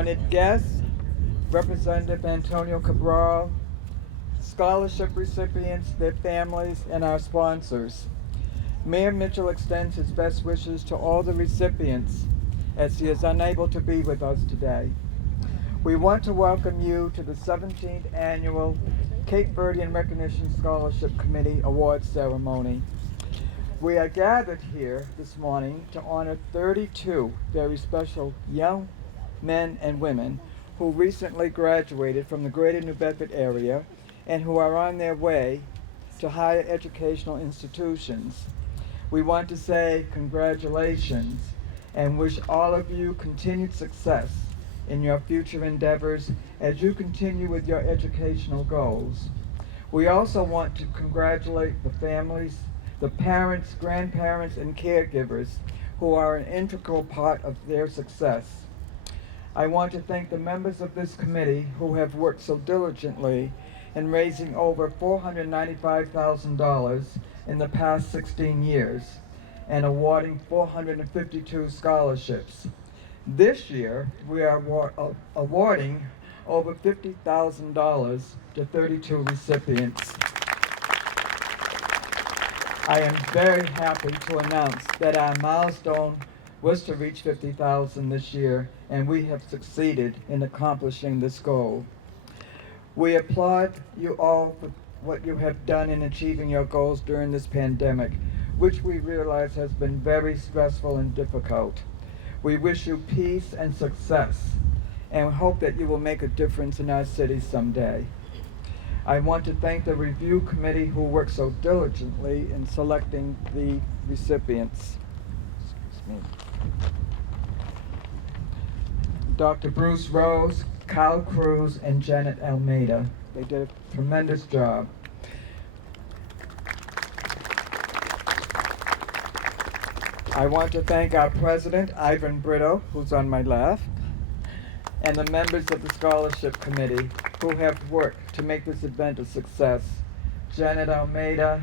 honored guests, Representative Antonio Cabral, scholarship recipients, their families, and our sponsors. Mayor Mitchell extends his best wishes to all the recipients as he is unable to be with us today. We want to welcome you to the 17th Annual Cape Verdean Recognition Scholarship Committee Awards Ceremony. We are gathered here this morning to honor 32 very special young men and women who recently graduated from the greater New Bedford area and who are on their way to higher educational institutions. We want to say congratulations and wish all of you continued success in your future endeavors as you continue with your educational goals. We also want to congratulate the families, the parents, grandparents, and caregivers who are an integral part of their success. I want to thank the members of this committee who have worked so diligently in raising over $495,000 in the past 16 years and awarding 452 scholarships. This year, we are awarding over $50,000 to 32 recipients. I am very happy to announce that our milestone was to reach 50,000 this year, and we have succeeded in accomplishing this goal. We applaud you all for what you have done in achieving your goals during this pandemic, which we realize has been very stressful and difficult. We wish you peace and success, and hope that you will make a difference in our city someday. I want to thank the review committee who worked so diligently in selecting the recipients. Excuse me. Dr. Bruce Rose, Kyle Cruz, and Janet Almeida. They did a tremendous job. I want to thank our president, Ivan Brito, who's on my left, and the members of the scholarship committee who have worked to make this event a success. Janet Almeida,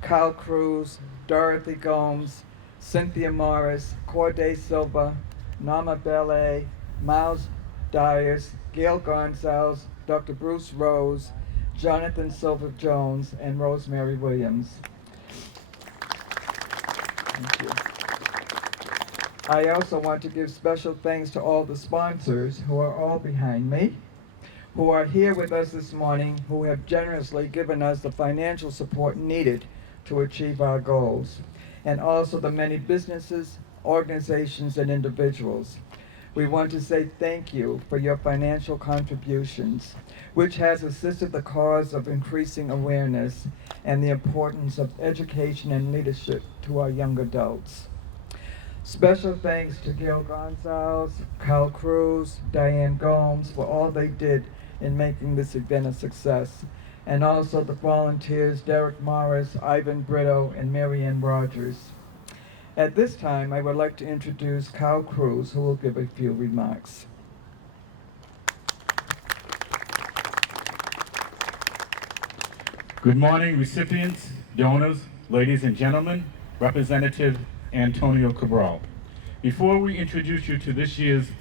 Kyle Cruz, Dorothy Gomes, Cynthia Morris, Corday Silva, Nama Belay, Miles Dyers, Gail Gonzalez, Dr. Bruce Rose, Jonathan Silva Jones, and Rosemary Williams. Thank you. I also want to give special thanks to all the sponsors who are all behind me, who are here with us this morning, who have generously given us the financial support needed to achieve our goals, and also the many businesses, organizations, and individuals. We want to say thank you for your financial contributions, which has assisted the cause of increasing awareness and the importance of education and leadership to our young adults. Special thanks to Gail Gonzalez, Kyle Cruz, Diane Gomes for all they did in making this event a success, and also the volunteers Derek Morris, Ivan Brito, and Marianne Rogers. At this time, I would like to introduce Kyle Cruz, who will give a few remarks. Good morning, recipients, donors, ladies and gentlemen, Representative Antonio Cabral. Before we introduce you to this year's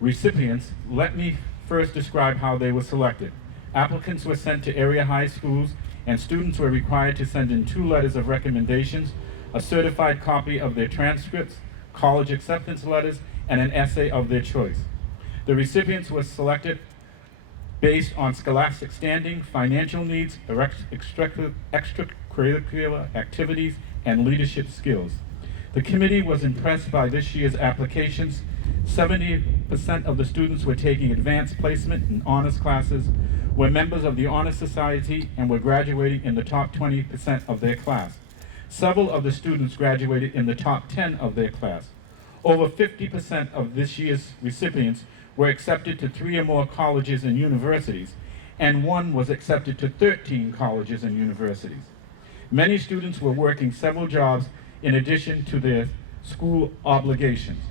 recipients, let me first describe how they were selected. Applicants were sent to area high schools, and students were required to send in 2 letters of recommendations, a certified copy of their transcripts, college acceptance letters, and an essay of their choice. The recipients were selected based on scholastic standing, financial needs, extracurricular activities, and leadership skills. The committee was impressed by this year's applications. 70% of the students were taking advanced placement in honors classes, were members of the Honor Society, and were graduating in the top 20% of their class. Several of the students graduated in the top 10 of their class. Over 50% of this year's recipients were accepted to 3 or more colleges and universities, and 1 was accepted to 13 colleges and universities. Many students were working several jobs in addition to their school obligations.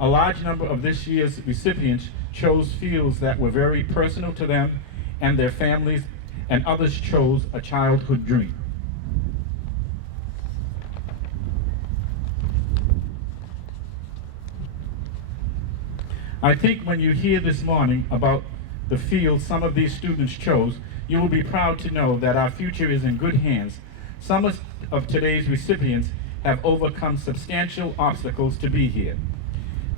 A large number of this year's recipients chose fields that were very personal to them and their families, and others chose a childhood dream. I think when you hear this morning about the field some of these students chose, you will be proud to know that our future is in good hands. Some of today's recipients have overcome substantial obstacles to be here.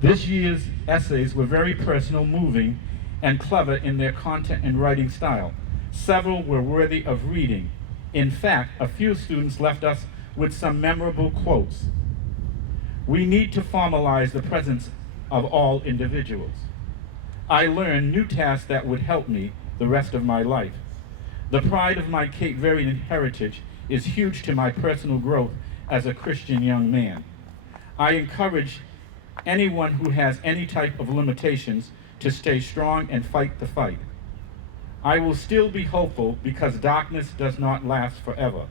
This year's essays were very personal, moving, and clever in their content and writing style. Several were worthy of reading. In fact, a few students left us with some memorable quotes. We need to formalize the presence of all individuals. I learned new tasks that would help me the rest of my life. The pride of my Cape Verdean heritage is huge to my personal growth as a Christian young man. I encourage anyone who has any type of limitations to stay strong and fight the fight. I will still be hopeful because darkness does not last forever.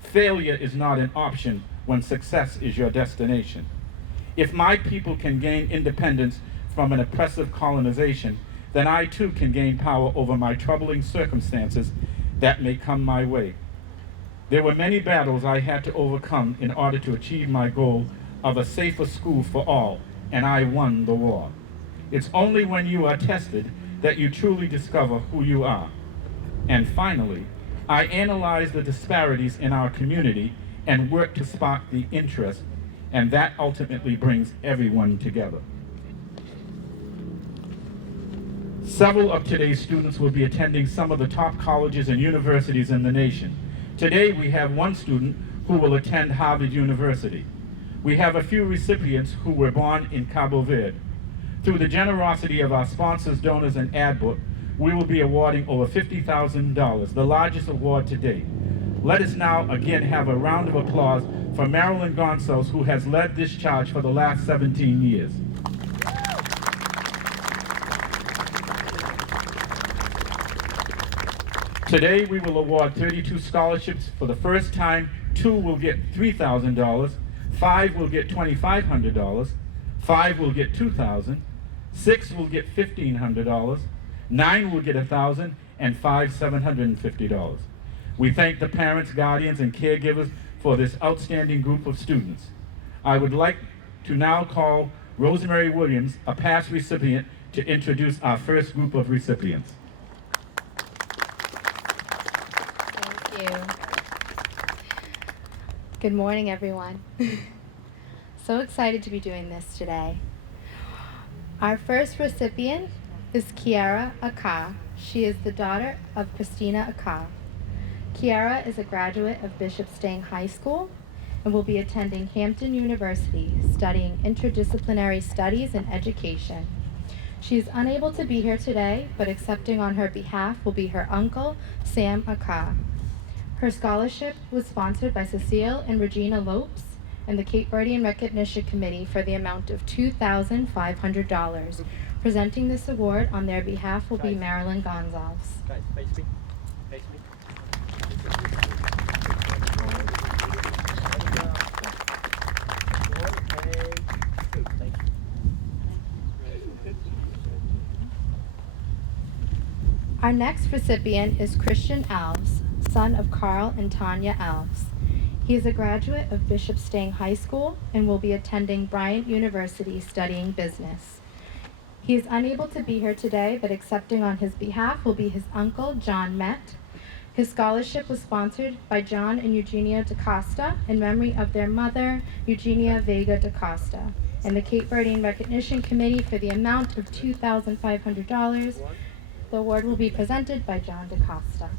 Failure is not an option when success is your destination. If my people can gain independence from an oppressive colonization, then I too can gain power over my troubling circumstances that may come my way. There were many battles I had to overcome in order to achieve my goal of a safer school for all, and I won the war. It's only when you are tested that you truly discover who you are. And finally, I analyze the disparities in our community and work to spark the interest, and that ultimately brings everyone together. Several of today's students will be attending some of the top colleges and universities in the nation. Today we have one student who will attend Harvard University. We have a few recipients who were born in Cabo Verde. Through the generosity of our sponsors, donors, and ad book, we will be awarding over $50,000, the largest award to date. Let us now again have a round of applause for Marilyn Gonçalves, who has led this charge for the last 17 years. Today we will award 32 scholarships. For the first time, 2 will get $3,000, 5 will get $2,500, 5 will get $2,000, 6 will get $1,500, 9 will get $1,000, and 5 $750. We thank the parents, guardians, and caregivers for this outstanding group of students. I would like to now call Rosemary Williams, a past recipient, to introduce our first group of recipients. Thank you. Good morning, everyone. So excited to be doing this today. Our first recipient is Kiara Aka. She is the daughter of Christina Aka. Kiara is a graduate of Bishop Stang High School and will be attending Hampton University, studying interdisciplinary studies and education. She is unable to be here today, but accepting on her behalf will be her uncle, Sam Aka. Her scholarship was sponsored by Cecile and Regina Lopes and the Cape Verdean Recognition Committee for the amount of $2,500. Presenting this award on their behalf will be Marilyn Gonçalves. Guys, face me. Face me. Thank you. Our next recipient is Christian Alves, son of Carl and Tanya Alves. He is a graduate of Bishop Stang High School and will be attending Bryant University studying business. He is unable to be here today, but accepting on his behalf will be his uncle, John Met. His scholarship was sponsored by John and Eugenia DaCosta in memory of their mother, Eugenia Vega DaCosta, and the Cape Verdean Recognition Committee for the amount of $2,500. The award will be presented by John DaCosta.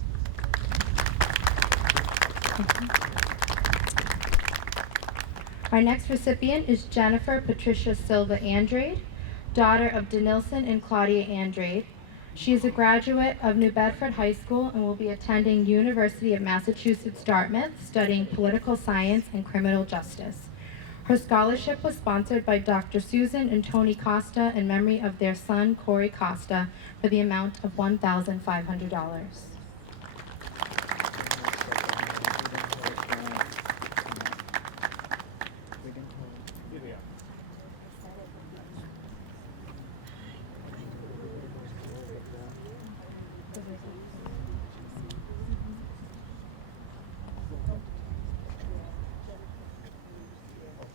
Our next recipient is Jennifer Patricia Silva Andrade, daughter of Denilson and Claudia Andrade. She is a graduate of New Bedford High School and will be attending University of Massachusetts Dartmouth, studying political science and criminal justice. Her scholarship was sponsored by Dr. Susan and Tony Costa in memory of their son, Corey Costa, for the amount of $1,500.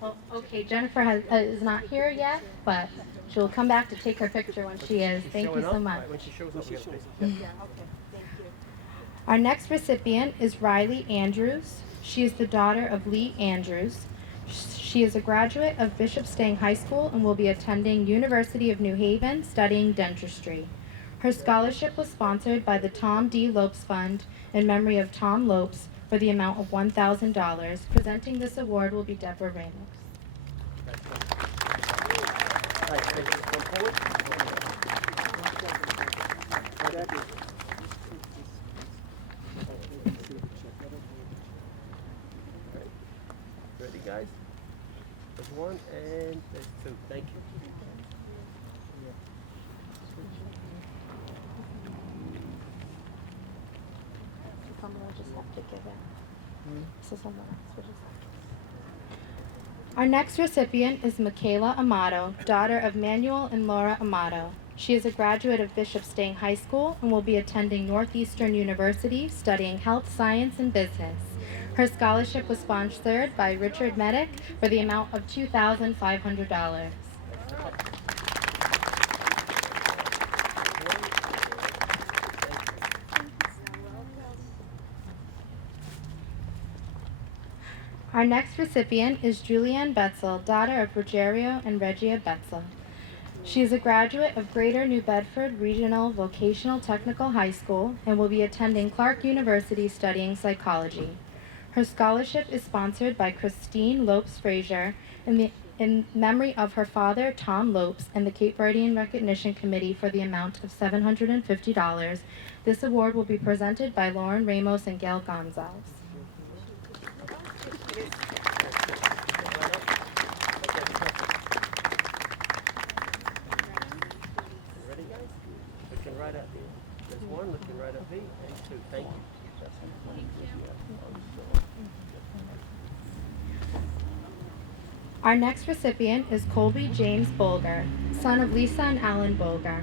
Oh, okay, Jennifer is not here yet, but She'll come back to take her picture when she is. She's Thank you showing so up? much. Right, when she shows up, we have to. Our next recipient is Riley Andrews. She is the daughter of Lee Andrews. She is a graduate of Bishop Stang High School and will be attending University of New Haven studying dentistry. Her scholarship was sponsored by the Tom D. Lopes Fund in memory of Tom Lopes for the amount of $1,000. Presenting this award will be Deborah Ramos. Right, thank you. Come forward. Alright. Ready, guys? There's one and there's two. Thank you. Our next recipient is Michaela Amato, daughter of Manuel and Laura Amato. She is a graduate of Bishop Stang High School and will be attending Northeastern University studying health science and business. Her scholarship was sponsored by Richard Medic for the amount of $2,500. Our next recipient is Julianne Betzel, daughter of Rogerio and Regia Betzel. She is a graduate of Greater New Bedford Regional Vocational Technical High School and will be attending Clark University studying psychology. Her scholarship is sponsored by Christine Lopes Frazier in memory of her father, Tom Lopes, and the Cape Verdean Recognition Committee for the amount of $750. This award will be presented by Lauren Ramos and Gail Gonzalez. Ready, guys? Looking right at me. There's one looking right at me and two. Thank you. Our next recipient is Colby James Bolger, son of Lisa and Alan Bolger.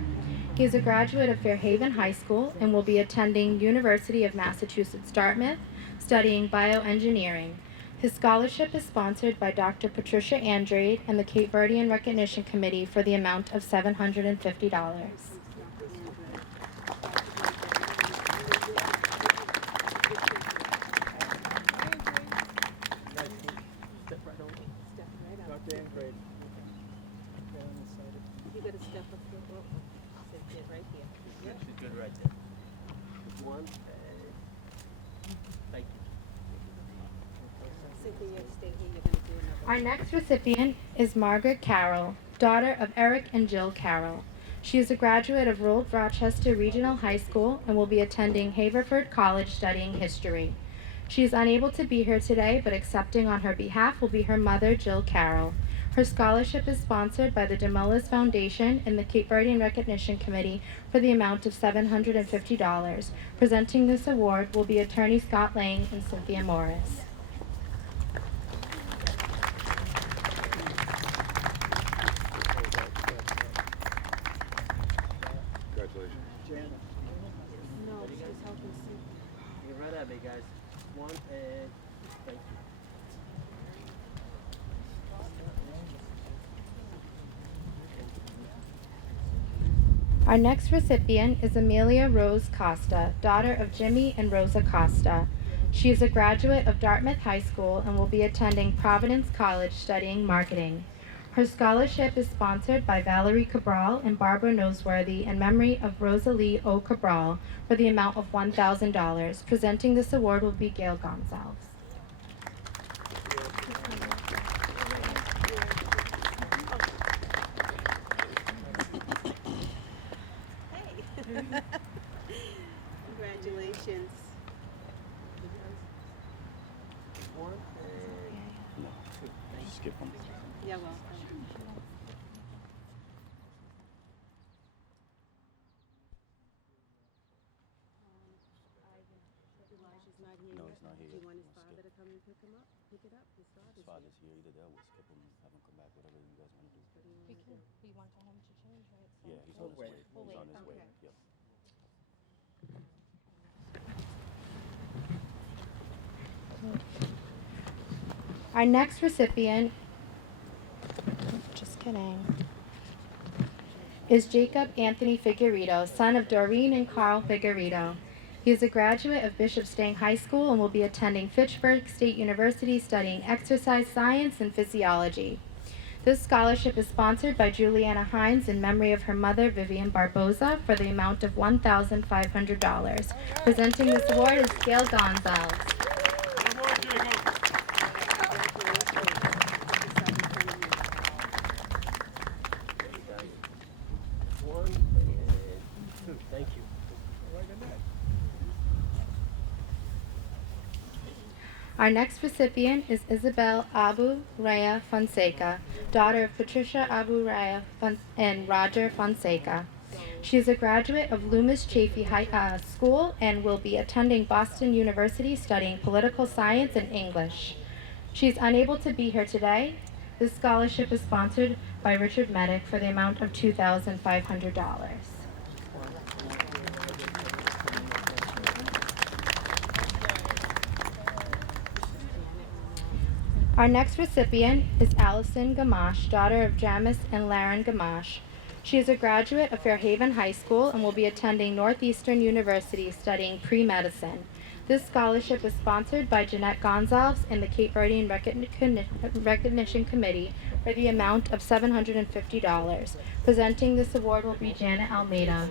He is a graduate of Fairhaven High School and will be attending University of Massachusetts Dartmouth, studying bioengineering. His scholarship is sponsored by Dr. Patricia Andrade and the Cape Verdean Recognition Committee for the amount of $750. Step right over. Dr. Andrade. You gotta step up your rope. Sit it right here. Yeah, she's good right there. There's one and thank you. Cynthia, stay here. You're gonna do another. Our next recipient is Margaret Carroll, daughter of Eric and Jill Carroll. She is a graduate of Rolled Rochester Regional High School and will be attending Haverford College studying history. She is unable to be here today, but accepting on her behalf will be her mother, Jill Carroll. Her scholarship is sponsored by the DeMullis Foundation and the Cape Verdean Recognition Committee for the amount of $750. Presenting this award will be attorney Scott Lang and Cynthia Morris. Congratulations. Janet. No, just help us see. You're right at me, guys. One and thank you. Our next recipient is Amelia Rose Costa, daughter of Jimmy and Rosa Costa. She is a graduate of Dartmouth High School and will be attending Providence College studying marketing. Her scholarship is sponsored by Valerie Cabral and Barbara Noseworthy in memory of Rosalie O. Cabral for the amount of $1,000. Presenting this award will be Gail Gonzalez. Congratulations. One and two. Thank you. Skip them. You're welcome. Elijah's not here No, yet. he's not here Do you yet. want his We'll father skip. to come and pick him up? Pick it up? His father's His here. father's here. Either that or we'll skip him, have him come back, whatever you guys want to do. We want him to change, right? Yeah, he's on his way. He's on his way. Okay. Yep. Our next recipient, just kidding. is Jacob Anthony Figueredo, son of Doreen and Carl Figueredo. He is a graduate of Bishop Stang High School and will be attending Fitchburg State University studying exercise science and physiology. This scholarship is sponsored by Juliana Hines in memory of her mother, Vivian Barboza, for the amount of $1,500. Presenting this award is Gail Gonzalez. One and two. Thank you. Our next recipient is Isabel Abu Raya Fonseca, daughter of Patricia Abu Raya and Roger Fonseca. She is a graduate of Loomis Chaffee High School and will be attending Boston University studying political science and English. She is unable to be here today. This scholarship is sponsored by Richard Medic for the amount of $2,500. Our next recipient is Allison Gamache, daughter of Jamis and Laren Gamache. She is a graduate of Fairhaven High School and will be attending Northeastern University studying pre-medicine. This scholarship is sponsored by Jeanette Gonzalez and the Cape Verdean Recognition Committee for the amount of $750. Presenting this award will be Janet Almeida.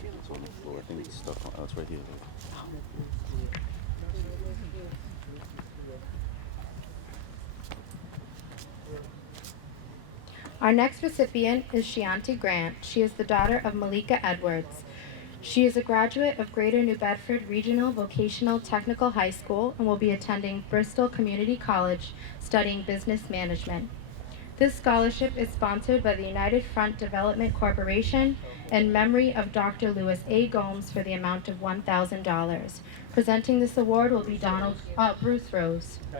It's on the floor. I think it's stuck on. Oh, it's right here. Our next recipient is Shianti Grant. She is the daughter of Malika Edwards. She is a graduate of Greater New Bedford Regional Vocational Technical High School and will be attending Bristol Community College studying business management. This scholarship is sponsored by the United Front Development Corporation in memory of Dr. Louis A. Gomes for the amount of $1,000. Presenting this award will be Bruce Rose. There's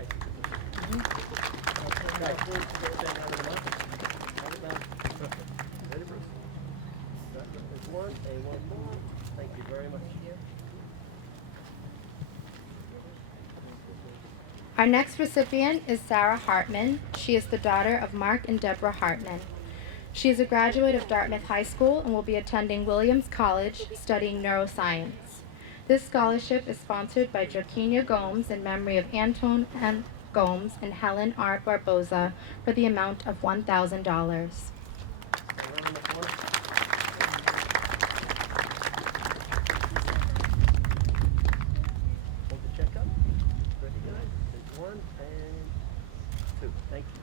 one and one more. Thank you very much. Our next recipient is Sarah Hartman. She is the daughter of Mark and Deborah Hartman. She is a graduate of Dartmouth High School and will be attending Williams College studying neuroscience. This scholarship is sponsored by Joaquina Gomes in memory of Anton M. Gomes and Helen R. Barboza for the amount of $1,000. Hold the check up. Ready, guys? There's one and two. Thank you.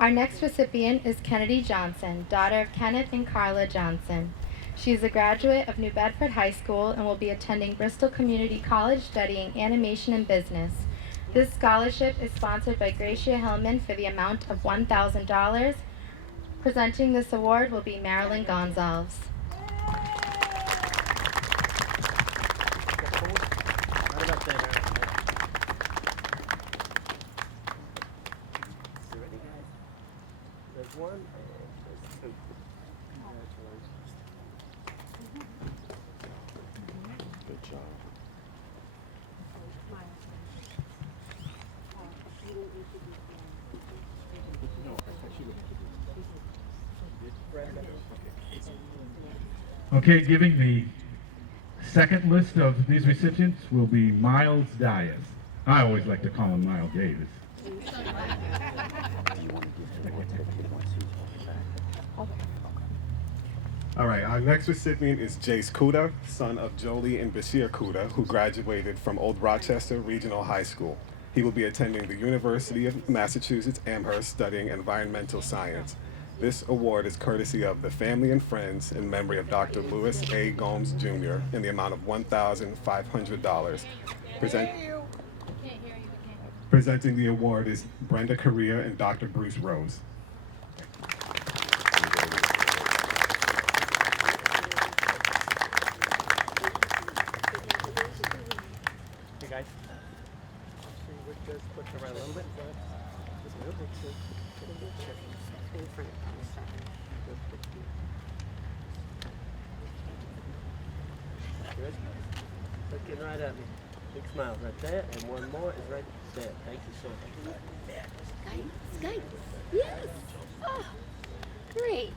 Our next recipient is Kennedy Johnson, daughter of Kenneth and Carla Johnson. She is a graduate of New Bedford High School and will be attending Bristol Community College studying animation and business. This scholarship is sponsored by Gracia Hillman for the amount of $1,000. Presenting this award will be Marilyn Gonzalez. Right about there, Mary. So ready, guys? There's one and there's two. Good job. Okay, giving the second list of these recipients will be Miles Dias. I always like to call him Miles Davis. Do you want to give him or take it once he's back? All right, our next recipient is Jace Kuda, son of Jolie and Bashir Kuda, who graduated from Old Rochester Regional High School. He will be attending the University of Massachusetts Amherst studying environmental science. This award is courtesy of the family and friends in memory of Dr. Louis A. Gomes Jr. in the amount of $1,500. Presenting the award is Brenda Correa and Dr. Bruce Rose. Hey, guys. See, we're just push around a little bit. Just a little bit. Sure. in front on the side. Good. Looking right at me. Big smiles right there, and one more is right there. Thank you so much. Skype. Yes. Oh, great.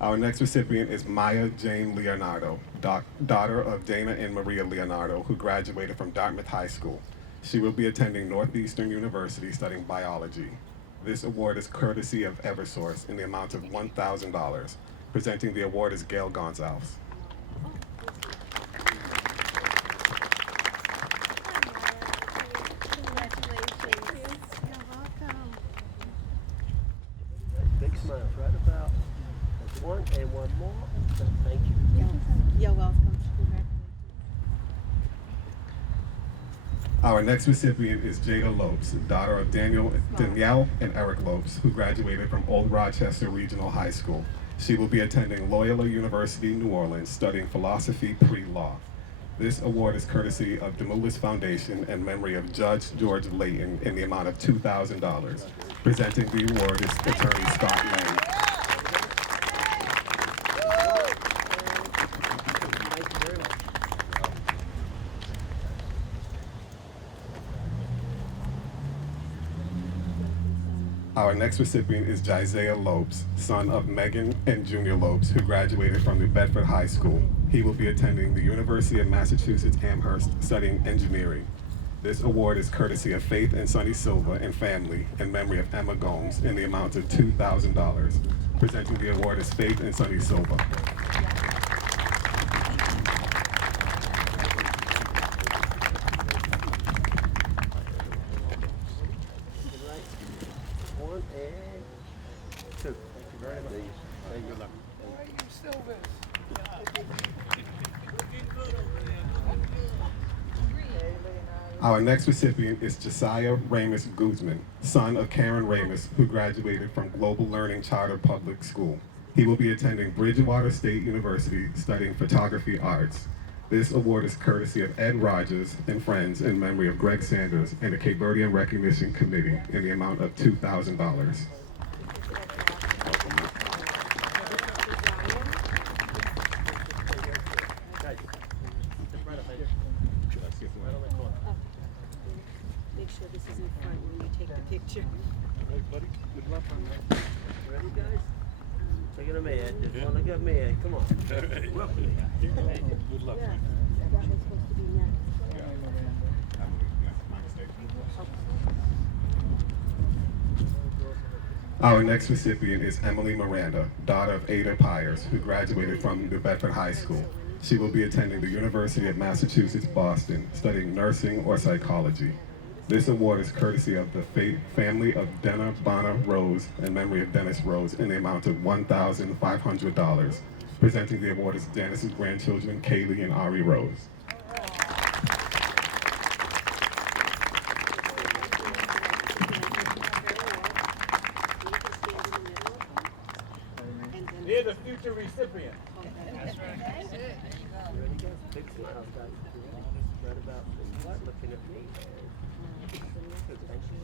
Our next recipient is Maya Jane Leonardo, daughter of Dana and Maria Leonardo, who graduated from Dartmouth High School. She will be attending Northeastern University studying biology. This award is courtesy of Eversource in the amount of $1,000. Presenting the award is Gail Gonzalez. Big smiles right about. There's one and one more. So thank you. You're welcome. Congratulations. Our next recipient is Jada Lopes, daughter of Danielle and Eric Lopes, who graduated from Old Rochester Regional High School. She will be attending Loyola University, New Orleans, studying philosophy pre-law. This award is courtesy of Demoulas Foundation in memory of Judge George Layton in the amount of $2,000. Presenting the award is attorney Scott Lang. Thank you very much. Our next recipient is Jisaiah Lopes, son of Megan and Junior Lopes, who graduated from the Bedford High School. He will be attending the University of Massachusetts Amherst studying engineering. This award is courtesy of Faith and Sonny Silva and family in memory of Emma Gomes in the amount of $2,000. Presenting the award is Faith and Sonny Silva. Right. One and two. Thank you very much. Thank you. Our next recipient is Josiah Ramus Guzman, son of Karen Ramus, who graduated from Global Learning Charter Public School. He will be attending Bridgewater State University studying photography arts. This award is courtesy of Ed Rogers and friends in memory of Greg Sanders and the Cape Verdean Recognition Committee in the amount of $2,000. Make sure this is in front when you take the picture. Ready, guys? Take it to me, Ed. Just one look at me, Ed. Come on. Good luck. Yeah, that was supposed to be next. Our next recipient is Emily Miranda, daughter of Ada Pyers, who graduated from New Bedford High School. She will be attending the University of Massachusetts, Boston, studying nursing or psychology. This award is courtesy of the family of Denna Bonner Rose in memory of Dennis Rose in the amount of $1,500. Presenting the award is Dennis's grandchildren, Kaylee and Ari Rose. They're the future recipient. Ready, guys? Big smiles, guys. Right about what? Looking at me. Good, thank you.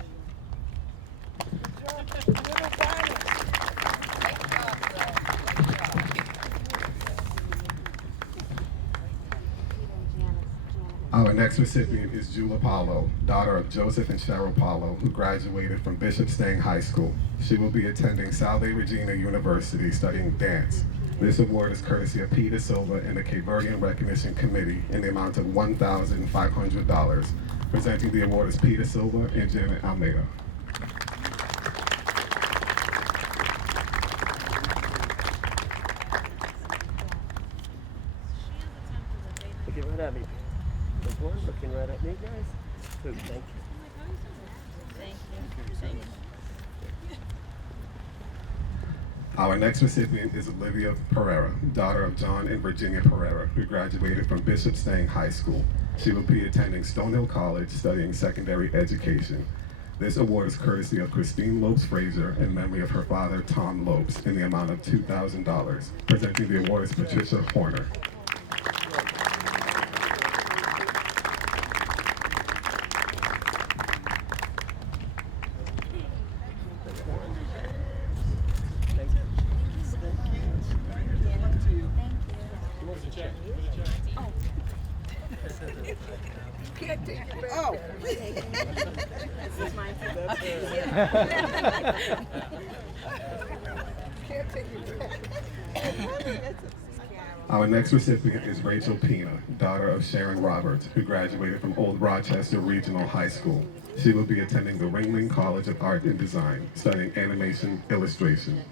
Our next recipient is Jula Paulo, daughter of Joseph and Cheryl Paulo, who graduated from Bishop Stang High School. She will be attending Salve Regina University studying dance. This award is courtesy of Peter Silva and the Cape Verdean Recognition Committee in the amount of $1,500. Presenting the award is Peter Silva and Janet Almeida. Looking right at me. There's one looking right at me, guys. Two, thank you. Our next recipient is Olivia Pereira, daughter of John and Virginia Pereira, who graduated from Bishop Stang High School. She will be attending Stonehill College studying secondary education. This award is courtesy of Christine Lopes Frazier in memory of her father, Tom Lopes, in the amount of $2,000. Presenting the award is Patricia Horner. Oh. This is mine. Can't take it back. Our next recipient is Rachel Pina, daughter of Sharon Roberts, who graduated from Old Rochester Regional High School. She will be attending the Ringling College of Art and Design, studying animation illustration.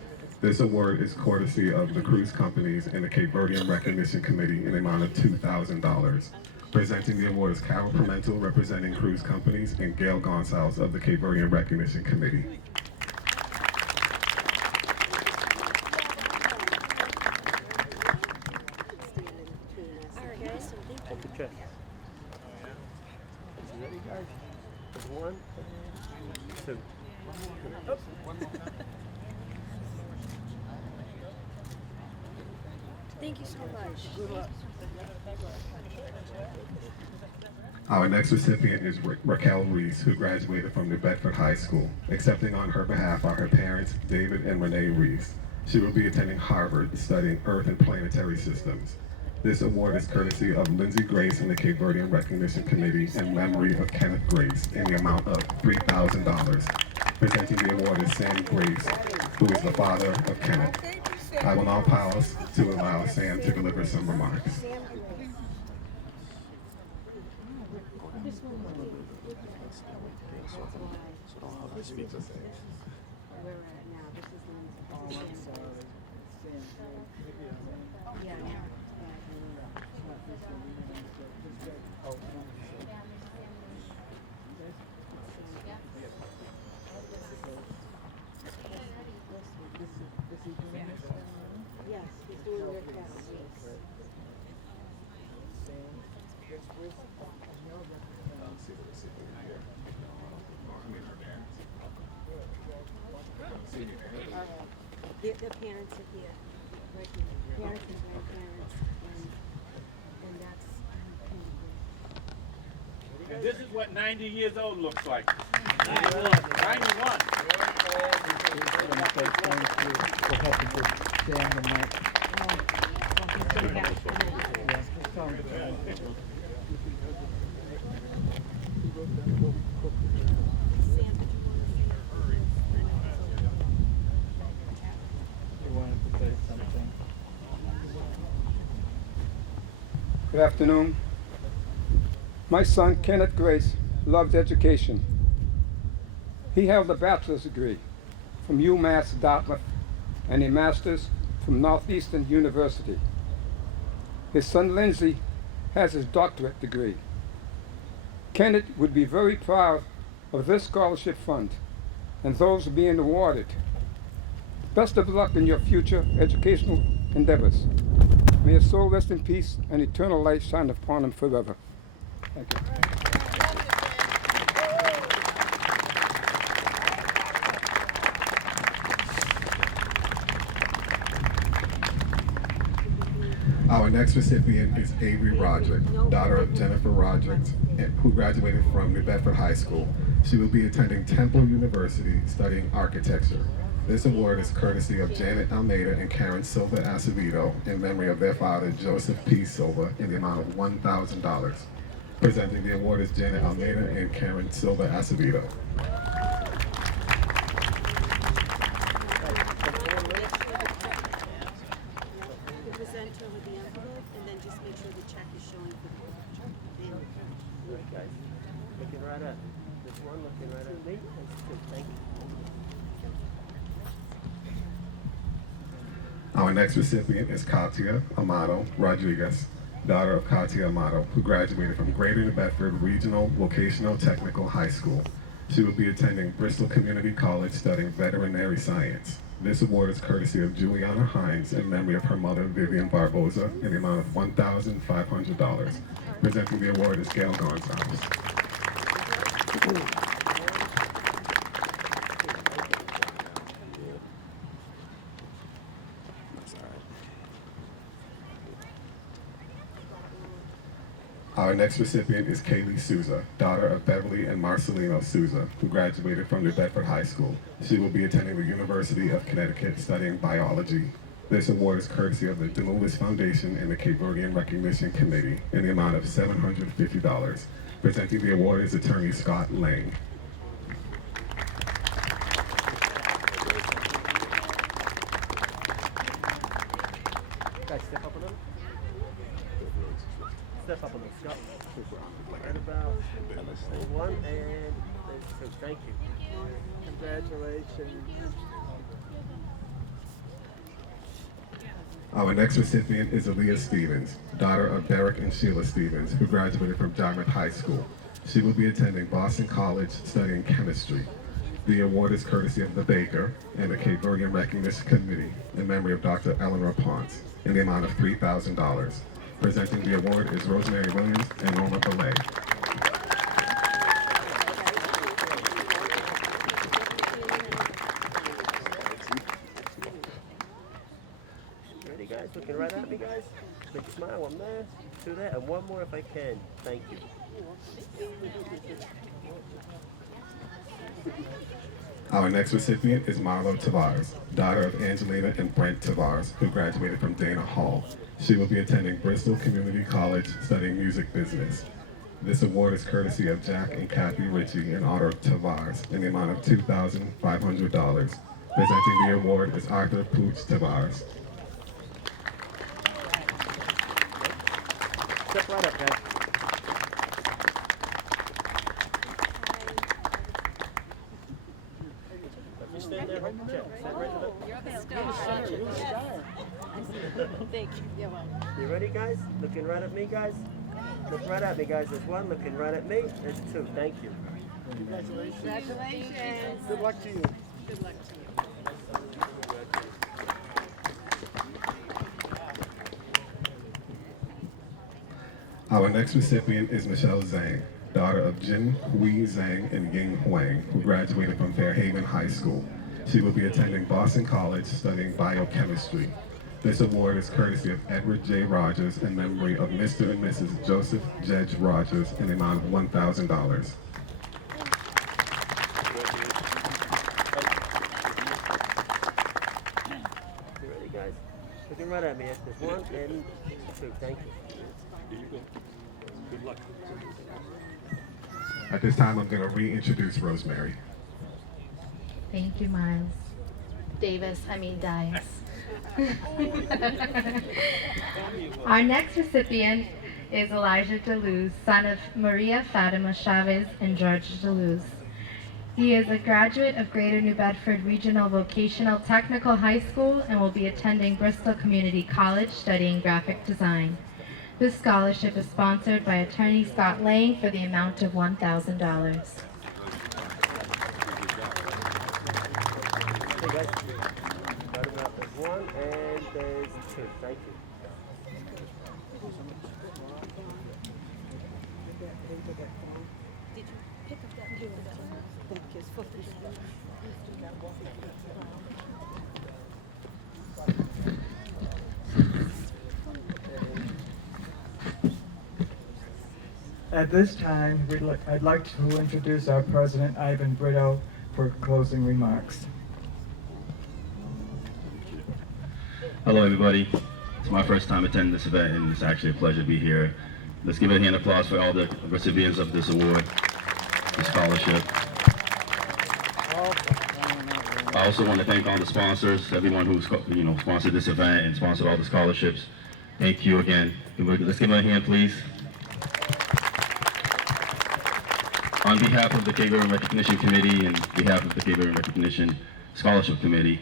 This award is courtesy of the cruise companies and the Cape Verdean Recognition Committee in the amount of $2,000. Presenting the award is Carol Pimentel, representing cruise companies, and Gail Gonsalves of the Cape Verdean Recognition Committee. Picture. Ready, guys? One, two. Oops. Thank you so much. Good luck. Our next recipient is Raquel Reese, who graduated from the Bedford High School. Accepting on her behalf are her parents, David and Renee Reese. She will be attending Harvard, studying Earth and Planetary Systems. This award is courtesy of Lindsay Grace and the Cape Verdean Recognition Committee in memory of Kenneth Grace in the amount of $3,000. Presenting the award is Sam Grace, who is the father of Kenneth. I will now pause to allow Sam to deliver some remarks. Yes, he's doing your cast. The parents are here, right here. Parents and grandparents, and that's And this is what 90 years old looks like. 91. Good afternoon. My son, Kenneth Grace, loved education. He held a bachelor's degree from UMass Dartmouth and a master's from Northeastern University. His son, Lindsay, has his doctorate degree. Kenneth would be very proud of this scholarship fund and those being awarded. Best of luck in your future educational endeavors. May his soul rest in peace and eternal light shine upon him forever. Thank you. Our next recipient is Avery Roderick, daughter of Jennifer Roderick, who graduated from New Bedford High School. She will be attending Temple University studying architecture. This award is courtesy of Janet Almeida and Karen Silva Acevedo in memory of their father, Joseph P. Silva, in the amount of $1,000. Presenting the award is Janet Almeida and Karen Silva Acevedo. You present over the envelope, and then just make sure the check is showing for the payment. All right, guys. Looking right at this one, looking right at me. That's good. Thank you. Our next recipient is Katia Amato Rodriguez, daughter of Katia Amato, who graduated from Greater New Bedford Regional Vocational Technical High School. She will be attending Bristol Community College studying veterinary science. This award is courtesy of Juliana Hines in memory of her mother, Vivian Barboza, in the amount of $1,500. Presenting the award is Gail Gonsalves. Our next recipient is Kaylee Souza, daughter of Beverly and Marcelino Souza, who graduated from New Bedford High School. She will be attending the University of Connecticut studying biology. This award is courtesy of the Dylan Lewis Foundation and the Cape Verdean Recognition Committee in the amount of $750. Presenting the award is attorney Scott Lang. Guys, step up a little. Step up a little, Scott. Right about one and there's two. Thank you. Congratulations. Our next recipient is Aaliyah Stevens, daughter of Derek and Sheila Stevens, who graduated from Dartmouth High School. She will be attending Boston College studying chemistry. The award is courtesy of the Baker and the Cape Verdean Recognition Committee in memory of Dr. Eleanor Ponce in the amount of $3,000. Presenting the award is Rosemary Williams and Norma Belay. Ready, guys? Looking right at me, guys. Big smile. One there, two there, and one more if I can. Thank you. Our next recipient is Marlo Tavares, daughter of Angelina and Brent Tavares, who graduated from Dana Hall. She will be attending Bristol Community College studying music business. This award is courtesy of Jack and Kathy Ritchie in honor of Tavares in the amount of $2,500. Presenting the award is Arthur Pooch Tavares. Step right up, guys. You stand there, hold the chair. Stand right up. Thank you. You're welcome. You ready, guys? Looking right at me, guys? Look right at me, guys. There's one. Looking right at me. There's two. Thank you. Congratulations. Good luck to you. Good luck to you. Our next recipient is Michelle Zhang, daughter of Jin Hui Zhang and Ying Huang, who graduated from Fairhaven High School. She will be attending Boston College studying biochemistry. This award is courtesy of Edward J. Rogers in memory of Mr. and Mrs. Joseph Jedge Rogers in the amount of $1,000. You ready, guys? Looking right at me. There's one and two. Thank you. Good luck. At this time, I'm going to reintroduce Rosemary. Thank you, Miles. Dias. Our next recipient is Elijah DeLuz, son of Maria Fatima Chavez and George DeLuz. He is a graduate of Greater New Bedford Regional Vocational Technical High School and will be attending Bristol Community College studying graphic design. This scholarship is sponsored by attorney Scott Lang for the amount of $1,000. Hey, guys. Right about there's one and there's two. Thank you. Did you pick up that paper that was for free? At this time, I'd like to introduce our president, Ivan Brito, for closing remarks. Hello, everybody. It's my first time attending this event, and it's actually a pleasure to be here. Let's give a hand of applause for all the recipients of this award, the scholarship. I also want to thank all the sponsors, everyone who sponsored this event and sponsored all the scholarships. Thank you again. Let's give them a hand, please. On behalf of the Cape Verdean Recognition Committee and behalf of the Cape Verdean Recognition Scholarship Committee,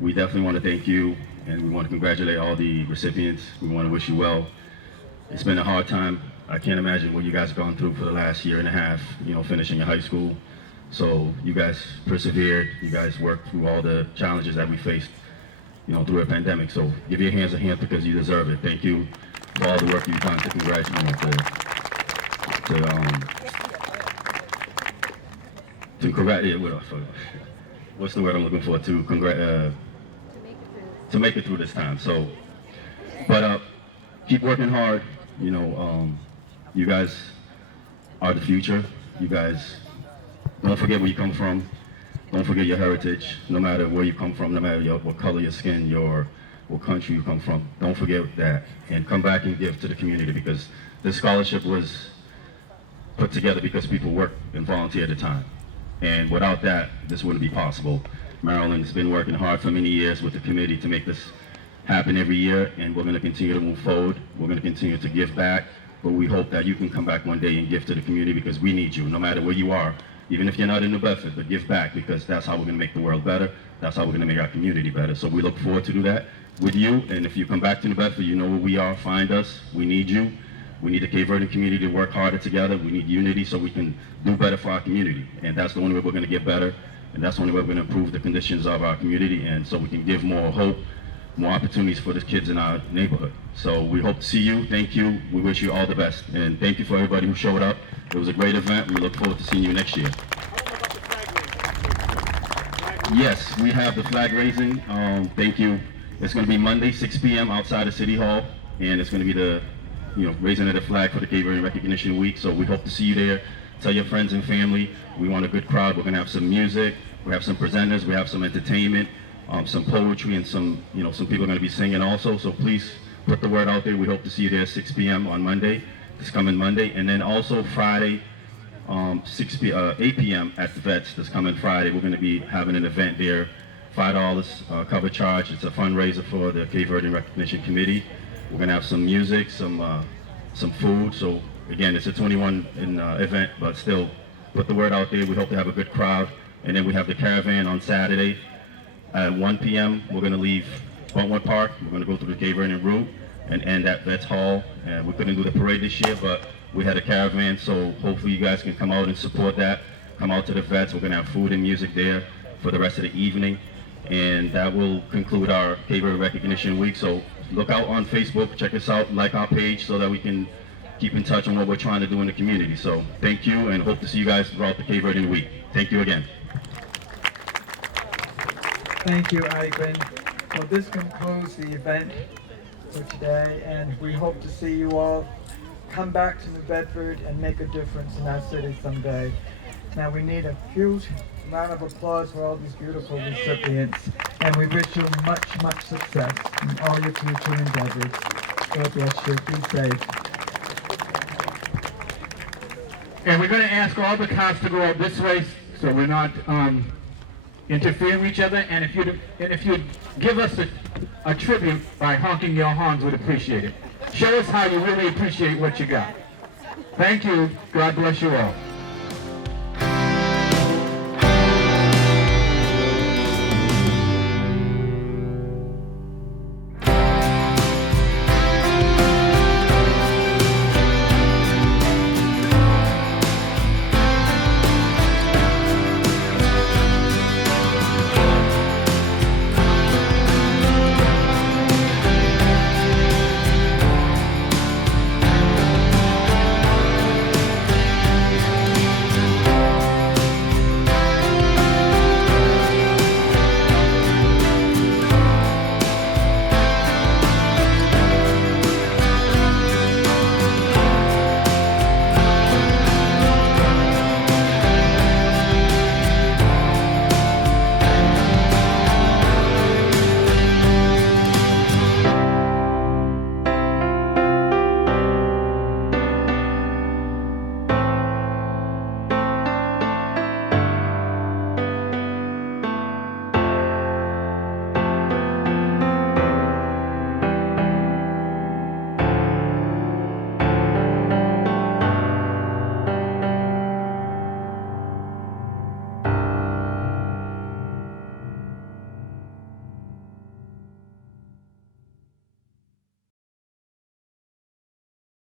we definitely want to thank you, and we want to congratulate all the recipients. We want to wish you well. It's been a hard time. I can't imagine what you guys have gone through for the last year and a half, finishing your high school. So you guys persevered. You guys worked through all the challenges that we faced, through a pandemic. So give your hands a hand because you deserve it. Thank you for all the work you've done to congratulate you. What's the word I'm looking for? To make it through this time. So, but keep working hard. You guys are the future. You guys don't forget where you come from. Don't forget your heritage. No matter where you come from, no matter what color your skin, what country you come from. Don't forget that, and come back and give to the community, because this scholarship was put together because people worked and volunteered at the time. And without that, this wouldn't be possible. Maryland's been working hard for many years with the committee to make this happen every year, and we're going to continue to move forward. We're going to continue to give back, but we hope that you can come back one day and give to the community, because we need you, no matter where you are, even if you're not in New Bedford, but give back, because that's how we're going to make the world better. That's how we're going to make our community better. So we look forward to do that with you, and if you come back to New Bedford, you know where we are. Find us. We need you. We need the Cape Verdean community to work harder together. We need unity so we can do better for our community. And that's the only way we're going to get better. And that's the only way we're going to improve the conditions of our community. And so we can give more hope, more opportunities for the kids in our neighborhood. So we hope to see you. Thank you. We wish you all the best. And thank you for everybody who showed up. It was a great event. We look forward to seeing you next year. Yes, we have the flag raising. Thank you. It's going to be Monday, 6 p.m. outside of City Hall. And it's going to be the raising of the flag for the Cape Verdean Recognition Week. So we hope to see you there. Tell your friends and family. We want a good crowd. We're going to have some music. We have some presenters. We have some entertainment, some poetry, and some people are going to be singing also. So please put the word out there. We hope to see you there 6 p.m. on Monday, this coming Monday. And then also Friday, 8 p.m. at the Vets, this coming Friday. We're going to be having an event there. $5 cover charge. It's a fundraiser for the Cape Verdean Recognition Committee. We're gonna have some music, some food. So again, it's a 21 event, but still, put the word out there. We hope to have a good crowd. And then we have the caravan on Saturday at 1 p.m. We're gonna leave Buntwood Park. We're gonna go through the Cape Verdean route and end at Vets Hall. And we couldn't do the parade this year, but we had a caravan, so hopefully you guys can come out and support that. Come out to the Vets. We're gonna have food and music there for the rest of the evening. And that will conclude our Cape Verdean Recognition Week. So look out on Facebook, check us out, like our page so that we can keep in touch on what we're trying to do in the community. So thank you, and hope to see you guys throughout the Cape Verdean Week. Thank you again. Thank you, Ivan. Well, this concludes the event for today, and we hope to see you all come back to New Bedford and make a difference in our city someday. Now we need a huge round of applause for all these beautiful recipients, and we wish you much, much success in all your future endeavors. God bless you. Be safe. And we're going to ask all the cars to go out this way so we're not interfering with each other. And if you give us a tribute by honking your horns, we'd appreciate it. Show us how you really appreciate what you got. Thank you. God bless you all.